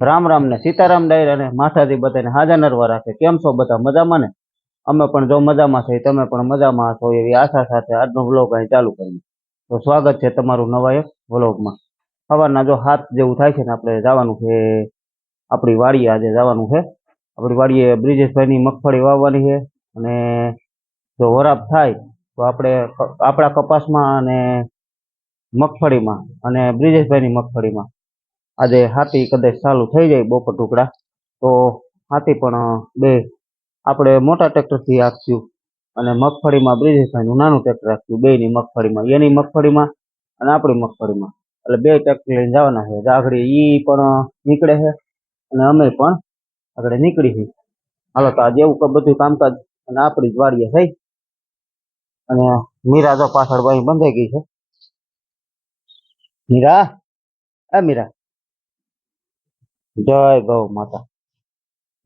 રામ રામ ને સીતારામ ડાયર અને માથાથી બધાને હાજર નરવા રાખે. કેમ છો બધા મજામાં ને? અમે પણ જો મજામાં છે તમે પણ મજામાં છો એવી આશા સાથે આજનો વ્લોગ અહીં ચાલુ કરીએ. તો સ્વાગત છે તમારું નવા એક વ્લોગમાં. સવારના જો હાથ જેવું થાય છે ને આપણે જવાનું છે, આપણી વાડીએ આજે જવાનું છે. આપણી વાડીએ બ્રિજેશભાઈની મગફળી વાવવાની છે અને જો વરાપ થાય તો આપણે આપણા કપાસમાં અને મગફળીમાં અને બ્રિજેશભાઈની મગફળીમાં આજે હાથી કદાચ ચાલુ થઈ જાય બપોર ટુકડા, તો હાથી પણ બે, આપણે મોટા ટ્રેક્ટરથી આપશું અને મગફળીમાં બ્રિજેશભાઈનું નાનું ટ્રેક્ટર આપ્યું બેની મગફળીમાં, એની મગફળીમાં અને આપણી મગફળીમાં. એટલે બે ટ્રેક્ટર લઈને જવાના છે આગળ એ પણ નીકળે છે અને અમે પણ આગળ નીકળી છીએ. હાલો, તો આજે એવું બધું કામકાજ અને આપણી જ વાડીએ થઈ. અને, મીરા તો પાછળ ભાઈ બંધાઈ ગઈ છે. મીરા, એ મીરા. જય ગૌ માતા.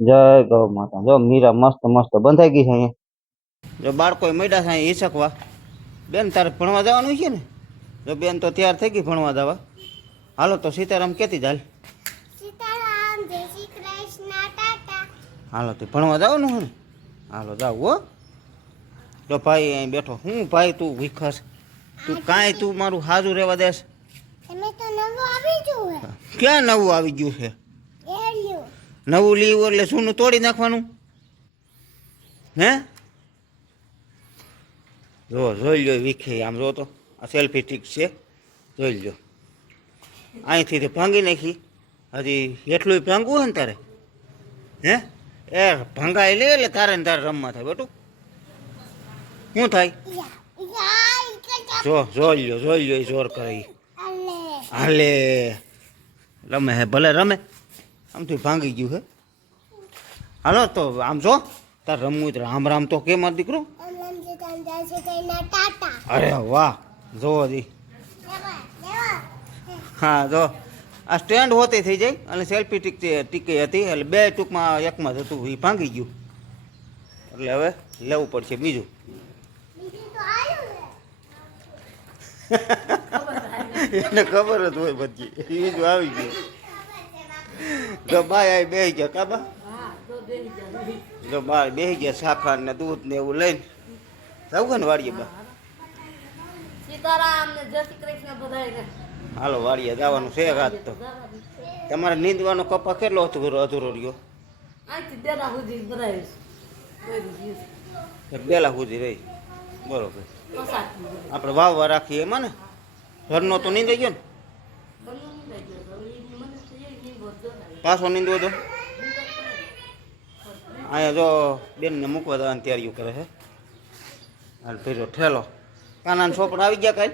જય ગૌ માતા. જો મીરા મસ્ત મસ્ત બંધાઈ ગઈ છે અહીંયા. જો બાળકો મળ્યા છે અહીં હિસકવા બેન તારે ભણવા જવાનું છે ને? જો બેન તો તૈયાર થઈ ગઈ ભણવા જવા. હાલો તો સીતારામ કેતી ચાલ હાલો. તે ભણવા જવાનું છે ને? હાલો જાવ હો. જો ભાઈ અહીં બેઠો. હું ભાઈ તું વિખસ તું કાંઈ તું મારું હાજુ રહેવા દેશ. ક્યાં નવું આવી ગયું છે? નવું લીવું એટલે સૂનું તોડી નાખવાનું? હે? જો જોઈ લો વિખે આમ જો તો આ સેલ્ફી ઠીક છે. જોઈ લો અહીંથી તે ભાંગી નાખી. હજી એટલું ભાંગવું હોય ને તારે? હે? એ ભાંગાઈ લે એટલે તારે ને તારે રમવા થાય બેટું શું થાય? જો જોઈ લો જોઈ લો જોર કરે. હાલે. રમે હે ભલે રમે. આમથી ભાંગી ગયું હે. હાલો તો આમ જો, તાર રમવું તો રામ રામ તો કેમ આ દીકરો. અરે વાહ, જોવો દી હા, જો. આ સ્ટેન્ડ હોતી થઈ જાય, અને સેલ્ફી ટીકતી ટીકી હતી, એટલે બે ટૂંકમાં એકમાં જતું એ ભાંગી ગયું. એટલે હવે લેવું પડશે બીજું. તો એને ખબર જ હોય બધી. બીજું આવી ગયું. તો આવી બેસી ગયા કાબા જો બાર બેહી ગયા સાખર ને દૂધ ને એવું લઈને. જાવ ને વાડીએ બા? સીતારામ ને જય શ્રી કૃષ્ણ બધાયને. હાલો વાડીએ જવાનું છે રાત તો. તમારે નીંદવાનો કપા કેટલો અધૂરો અધૂરો રહ્યો? સુધી બેલા સુધી રહી. બરોબર. આપણે વાવવા રાખીએ એમાં ને? ઘરનો તો નીંદાઈ ગયો ને? પાછો નીંદવો તો. અહીંયા જો બેનને મૂકવા જવાની તૈયારીઓ કરે છે. હાલ ફેરો ઠેલો. કાના છોપડા આવી ગયા કઈ?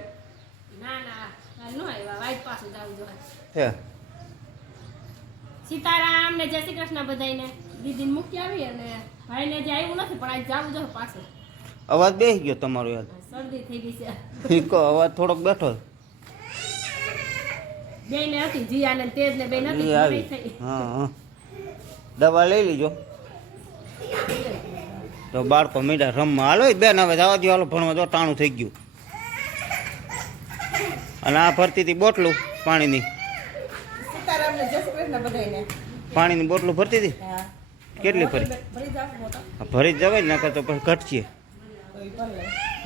સીતારામ ને જય શ્રી કૃષ્ણ બધાયને. દીદીને મૂકી આવી અને ભાઈને જે આવ્યું નથી પણ આજ જવું જોઈએ પાછું. અવાજ બેસી ગયો તમારો યાદ શરદી થઈ ગઈ છે. અવાજ થોડોક બેઠો બેને હતી જીયા તેજ ને બેન હતી આવી. ઘણી થઈ. હા હા. દવા લઈ લીજો. તો બાળકો મીડા રમવા હાલો બેન હવે જવા દો હાલો ભણવા જો ટાણું થઈ ગયું. અને આ ભરતી હતી બોટલું પાણીની. પાણીની બોટલું ભરતી હતી? કેટલી ભરી? ભરી જાવ મોટા. આ ભરી જ જવાય ને નકર તો પછી ઘટશે.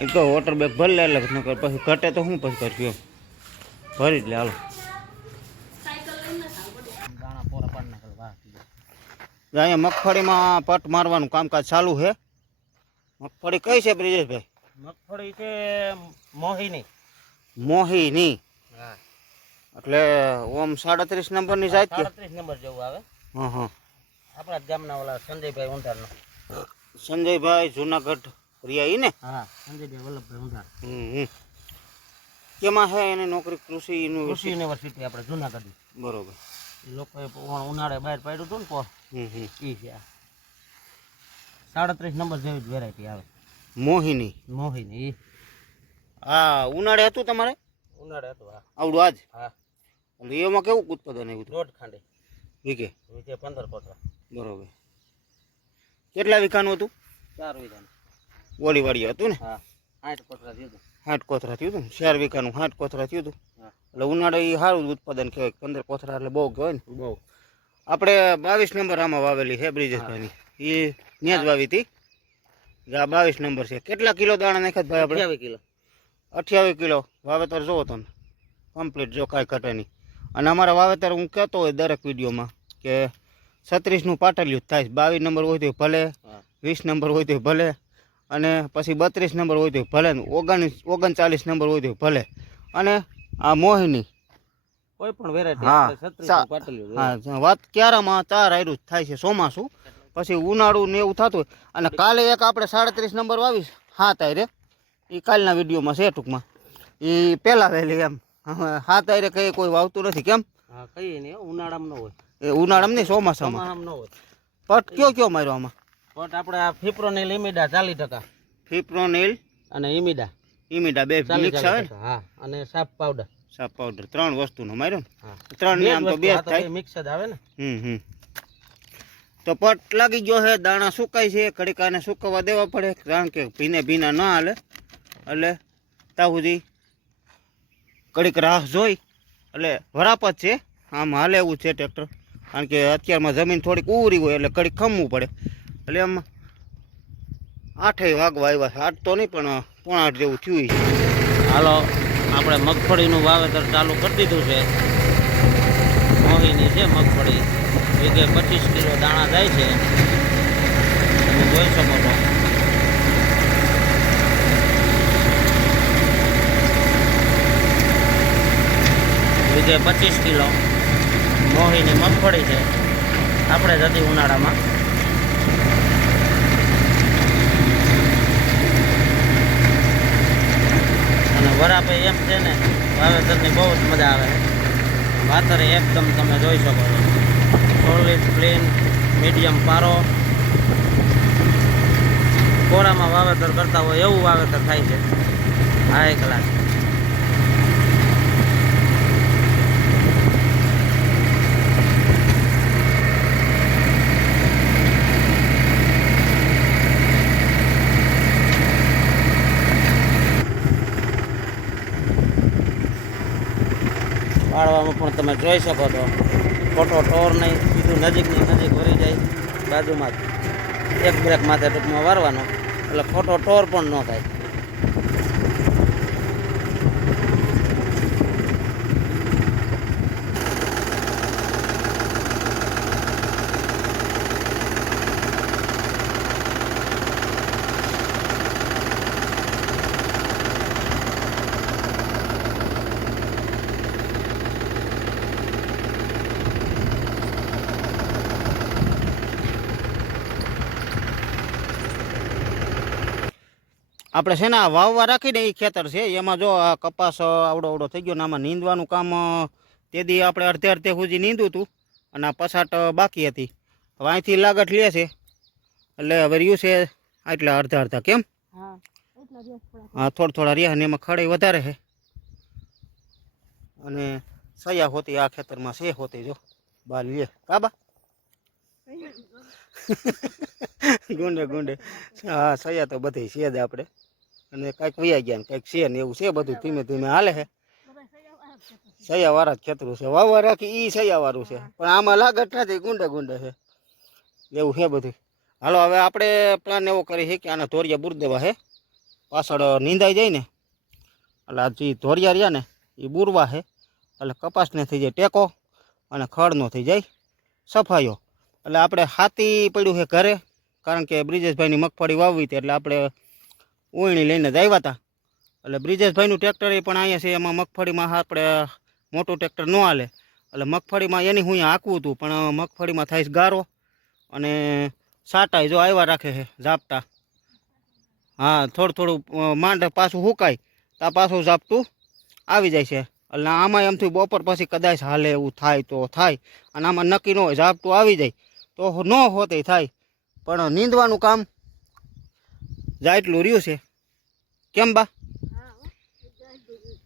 એ તો વોટર બેગ ભરી લે એટલે નકર પછી ઘટે તો શું પછી કરશું એમ. ભરી જ લે હાલો જો અહીંયા મગફળીમાં પટ મારવાનું કામકાજ ચાલુ છે. મગફળી કઈ છે બ્રિજેશભાઈ? મગફળી છે મોહીની. મોહીની. હા. એટલે ઓમ સાડત્રીસ નંબરની કે? સાડત્રીસ નંબર જેવું આવે. હા હા આપણા ગામના ઓલા સંજયભાઈ ઊંધારનો. સંજયભાઈ જુનાગઢ રિયા ને? હા સંજયભાઈ વલ્લભભાઈ ઊંધાર. હમ. કેમાં છે એની નોકરી? કૃષિ કૃષિ યુનિવર્સિટી આપણે જુનાગઢ બરોબર. લોકોએ ઉનાળે બહાર પાડ્યું હતું ને હમ એ છે સાડત્રીસ નંબર જેવી જ વેરાયટી આવે. મોહિની. મોહિની એ આ ઉનાળે હતું તમારે? ઉનાળે હતું હા. આવડું આજ? હા. એમાં કેવું ઉત્પાદન આવ્યું દોઢ ખાંડે વીકે વીકે પંદર કોથળા બરોબર. કેટલા વીઘાનું હતું? ચાર વીઘાનું. ઓલી હતું ને? હા. આઠ કોથળા થયું સાઠ કોથરા થયું હતું ચાર વીઘાનું હાટ કોથરા થયું હતું એટલે ઉનાળે એ સારું ઉત્પાદન કહેવાય પંદર કોથરા એટલે બહુ કહેવાય ને. બહુ. આપણે બાવીસ નંબર આમાં વાવેલી છે બ્રિજેશભાઈની. એ ત્યાં જ વાવી હતી. આ બાવીસ નંબર છે. કેટલા કિલો દાણા નાખ્યા ભાઈ આપણે? અઠ્યાવીસ કિલો. અઠ્યાવીસ કિલો. વાવેતર જોવો તમે. કમ્પ્લીટ જો કાંઈ ઘટે નહીં. અને અમારા વાવેતર હું કહેતો હોય દરેક વિડીયોમાં કે છત્રીસનું પાટલિયું જ થાય બાવીસ નંબર હોય તો ભલે વીસ નંબર હોય તો ભલે અને પછી બત્રીસ નંબર હોય તો ભલે ઓગણીસ ઓગણચાલીસ નંબર હોય તો ભલે. અને આ મોહિની. કોઈ પણ વેરાયટી હા. વાત ક્યારામાં ચાર આયરું જ થાય છે ચોમાસું. પછી ઉનાળું ને એવું થતું હોય. અને કાલે એક આપણે સાડત્રીસ નંબર વાવીશ હા તારે એ કાલના વિડીયોમાં છે ટૂંકમાં. એ પહેલાં વહેલી એમ. હા તારે કંઈ કઈ વાવતું નથી કેમ? કઈ કહીએ નહીં ઉનાળામાં ન હોય. એ ઉનાળામાં નહીં ચોમાસામાં. ન પટ કયો કયો માર્યો આમાં? બટ આપણે આ ફિપ્રોનિલ ઇમિડા ચાલીસ ટકા. ફિપ્રોનિલ અને ઇમિડા. ઇમિડા બે મિક્સ આવે હા. અને સાફ પાવડર. સાપ પાવડર ત્રણ વસ્તુનો માર્યો ને? હા. ત્રણની આમ તો બે થાય. મિક્સ જ આવે ને? હમ હમ. તો પટ લાગી ગયો છે દાણા સુકાય છે કડીકાને સુકવવા દેવા પડે કારણ કે ભીને ભીના ન હાલે. એટલે ત્યાં સુધી કડીક રાહ જોઈ. એટલે વરાપ જ છે. આમ હાલે એવું છે ટ્રેક્ટર. કારણ કે અત્યારમાં જમીન થોડીક ઉરી હોય એટલે કડીક ખમવું પડે. એટલે આમ આઠેય વાગવા આવ્યા છે. આઠ તો નહીં, પણ પોણા આઠ જેવું થયું છે. હાલો, આપણે મગફળીનું વાવેતર ચાલુ કરી દીધું છે. મોહીની છે મગફળી. વીઘે પચીસ કિલો દાણા જાય છે. તમે જોઈ શકો છો. વીઘે પચીસ કિલો મોહીની મગફળી છે. આપણે જતી ઉનાળામાં. વરાપે એમ છે ને, વાવેતરની બહુ જ મજા આવે વાતર એકદમ તમે જોઈ શકો છો. સોલિડ પ્લેન મીડિયમ પારો. કોરામાં વાવેતર કરતા હોય એવું વાવેતર થાય છે. આ એક વાળવામાં પણ તમે જોઈ શકો છો. ખોટો ટોર નહીં, સીધું નજીકની નજીક વળી જાય બાજુમાં એક બ્રેક માથે ટૂંકમાં વારવાનો. એટલે ખોટો ટોર પણ ન થાય. આપણે છે ને વાવવા રાખીને એ ખેતર છે. એમાં જો આ કપાસ આવડો આવડો થઈ ગયો ને આમાં નીંદવાનું કામ તે દી આપણે અડધે અડધે સુધી નીંદું હતું અને આ પસાટ બાકી હતી. હવે અહીંથી લાગટ લે છે. એટલે હવે રહ્યું છે એટલે અડધા અડધા કેમ? હા થોડા થોડા થોડા રહ્યા ને એમાં ખડાઈ વધારે છે. અને સયા હોતી આ ખેતરમાં છે હોતી જો. બાર લે. કાબા ગુંડે ગુંડે. હા સયા તો બધી છે જ આપણે. અને કાંઈક વૈયા ગયા કાંઈક છે ને એવું છે, બધું ધીમે ધીમે હાલે છે. સૈયાવાળા જ ખેતરું છે. વાવવા રાખી ઈ સૈયાવાળું છે. પણ આમાં લાગત નથી, ગુંડે ગુંડે છે. એવું છે બધું. હાલો, હવે આપણે પ્લાન એવો કરી છે કે આના ધોરિયા બુર દેવા છે. પાછળ નીંદાઈ જાય ને, એટલે આ જે ધોરિયા રહ્યા ને એ બુરવા છે. એટલે કપાસને થઈ જાય ટેકો અને ખડનો થઈ જાય સફાઈઓ એટલે આપણે હાથી પડ્યું છે ઘરે, કારણ કે બ્રિજેશભાઈની મગફળી વાવવી હતી, એટલે આપણે ઉયણી લઈને જ આવ્યા હતા એટલે બ્રિજેશભાઈનું ટ્રેક્ટર એ પણ અહીંયા છે, એમાં મગફળીમાં આપણે મોટું ટ્રેક્ટર ન હાલે. એટલે મગફળીમાં એની હું હાંકવું હતું, પણ મગફળીમાં થાય ગારો અને સાટાઈ જો આવ્યા રાખે છે, ઝાપટા. હા, થોડું થોડું માંડ પાછું સુકાય તો પાછું ઝાપટું આવી જાય છે. એટલે આમાં એમથી બપોર પછી કદાચ હાલે એવું થાય તો થાય, અને આમાં નક્કી ન હોય, ઝાપટું આવી જાય. તો ન હોતે થાય, પણ નીંદવાનું કામ જાયટલું રહ્યું છે. કેમ બા?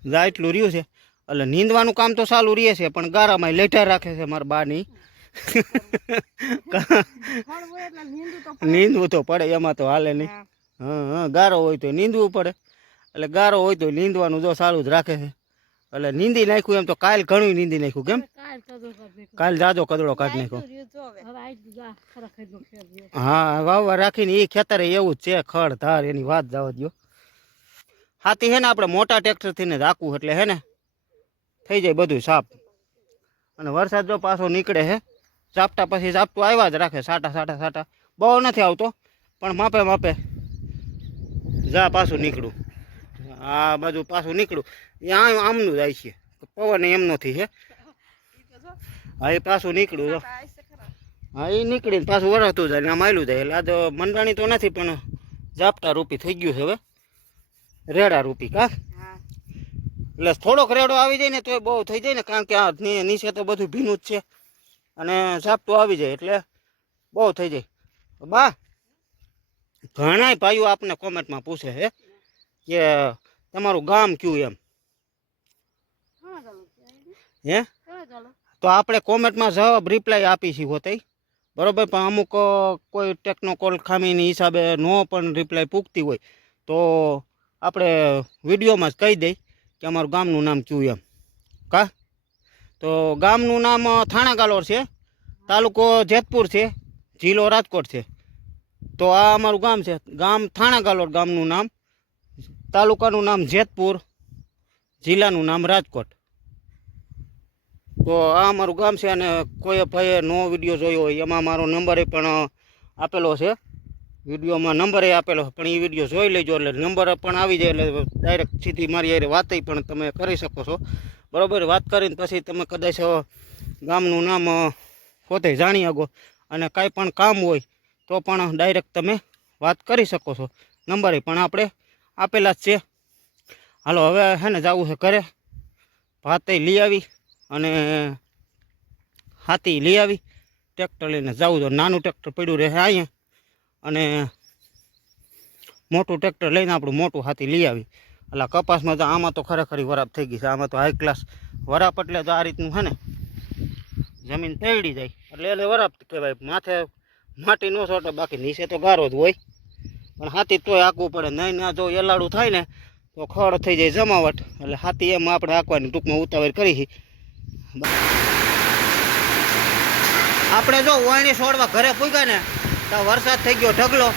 જાયટલું રહ્યું છે. એટલે નીંદવાનું કામ તો ચાલુ રહે છે પણ ગારામાં લેટર રાખે છે મારા બાની. ખડ હોય એટલે નીંદું તો નીંદવું તો પડે એમાં તો હાલે નહીં. હા. હા ગારો હોય તો નીંદવું પડે. એટલે ગારો હોય તો નીંદવાનું જો સારું જ રાખે છે. એટલે નીંદી નાખ્યું એમ તો કાલ ઘણું નીંદી નાખ્યું કેમ? કાલ જાજો કદડો કાઢી નાખ્યો. જા જે હા વાવવા રાખીને એ ખેતરે એવું જ છે ખડ ધાર એની વાત જવા દો હાથી હે ને આપણે મોટા ટ્રેક્ટરથી ને રાખવું એટલે હે ને થઈ જાય બધું સાફ. અને વરસાદ જો પાછો નીકળે હે, ઝાપટા પછી ઝાપટું આવ્યા જ રાખે, સાટા સાટા સાટા. બહુ નથી આવતો, પણ માપે માપે જા પાછું નીકળું. આ બાજુ પાછું નીકળું. એ આમ આમનું જાય છે પવન એમ નથી હે. હા, એ પાછું નીકળું હા, એ નીકળીને પાછું વરસતું જાય આમ આવેલું જાય. એટલે આ તો મંડાણી તો નથી, પણ ઝાપટા રૂપી થઈ ગયું છે હવે. રેડા રૂપી કા? એટલે થોડોક રેડો આવી જાય ને તો બહુ થઈ જાય ને કારણ કે આ નીચે તો બધું ભીનું જ છે. અને ઝાપટું આવી જાય એટલે બહુ થઈ જાય. બા ઘણાય ભાઈઓ આપને કોમેન્ટમાં પૂછે છે કે તમારું ગામ કયું એમ? હા હે? તો આપણે કોમેન્ટમાં જવાબ રિપ્લાય આપી છીએ હોતે બરોબર પણ અમુક કોઈ ટેકનોકોલ ખામીની હિસાબે નો પણ રિપ્લાય પૂગતી હોય. તો આપણે વિડીયોમાં જ કહી દઈ કે અમારું ગામનું નામ ક્યુ એમ. કા? તો ગામનું નામ થાણા ગાલોર છે, તાલુકો જેતપુર છે, જિલ્લો રાજકોટ છે. તો આ અમારું ગામ છે, ગામ થાણા ગાલોર ગામનું નામ, તાલુકાનું નામ જેતપુર, જિલ્લાનું નામ રાજકોટ. તો આ અમારું ગામ છે અને કોઈ ભાઈએ નો વીડિયો જોયો હોય, એમાં મારો નંબર પણ આપેલો છે. વિડીયોમાં નંબર એ આપેલો પણ એ વીડિયો જોઈ લેજો એટલે નંબર પણ આવી જાય એટલે ડાયરેક્ટ સીધી મારી હારે વાત પણ તમે કરી શકો છો. બરાબર? વાત કરીને પછી તમે કદાચ ગામનું નામ પોતે જાણી શકો અને કાંઈ પણ કામ હોય તો પણ ડાયરેક્ટ તમે વાત કરી શકો છો. નંબરે પણ આપણે આપેલા જ છે. હાલો, હવે હે ને જવું છે ઘરે. ભાતે લઈ આવી અને હાથી લઈ આવી. ટ્રેક્ટર લઈને જવું તો નાનું ટ્રેક્ટર પડ્યું રહે અહીંયા. અને મોટું ટ્રેક્ટર લઈને આપણું મોટું હાથી લઈ આવી. એટલે કપાસમાં તો આમાં તો ખરેખર વરાપ થઈ ગઈ છે. આમાં તો હાઈ ક્લાસ વરાપ એટલે તો આ રીતનું છે ને, જમીન તેડી જાય. એટલે એને વરાપ કહેવાય. માથે માટી ન છોટે બાકી નીચે તો ગારો જ હોય. પણ હાથી તોય આંકવું પડે. નહીં, ના, જો એલાડું થાય ને, તો ખડ થઈ જાય જમાવટ. એટલે હાથી એમ આપણે આંકવાની ટૂંકમાં ઉતાવળ કરી આપણે જો વાણી છોડવા ઘરે પૂગ્યા ને તો વરસાદ થઈ ગયો ઢગલો.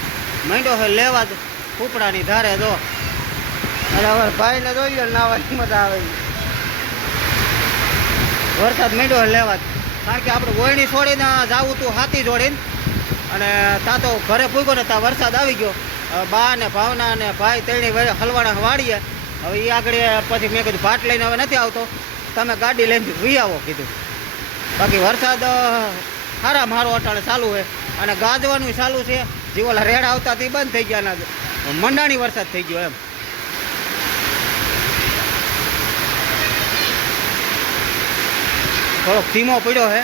માંડ્યો હોય લેવા જ કૂપડાની ધારે જો. અને હવે ભાઈને જોઈ લો નાવાની મજા આવે. વરસાદ માંડ્યો હોય લેવા જ. કારણ કે આપણે ગોયણી છોડીને જવું તું હાથી જોડીને. અને ત્યાં તો ઘરે પૂગ્યો ને ત્યાં વરસાદ આવી ગયો. બા ને ભાવના ને ભાઈ ત્રણેય હલવાણા વાળીએ. હવે એ આગળ પછી મેં કીધું ભાટ લઈને હવે નથી આવતો. તમે ગાડી લઈને વી આવો કીધું. બાકી વરસાદ સારા મારો અટાણે ચાલુ છે. અને ગાજવાનું ચાલુ છે. જે ઓલા રેડ આવતા તે બંધ થઈ ગયા મંડાણી વરસાદ થઈ ગયો એમ. થોડોક ધીમો પડ્યો છે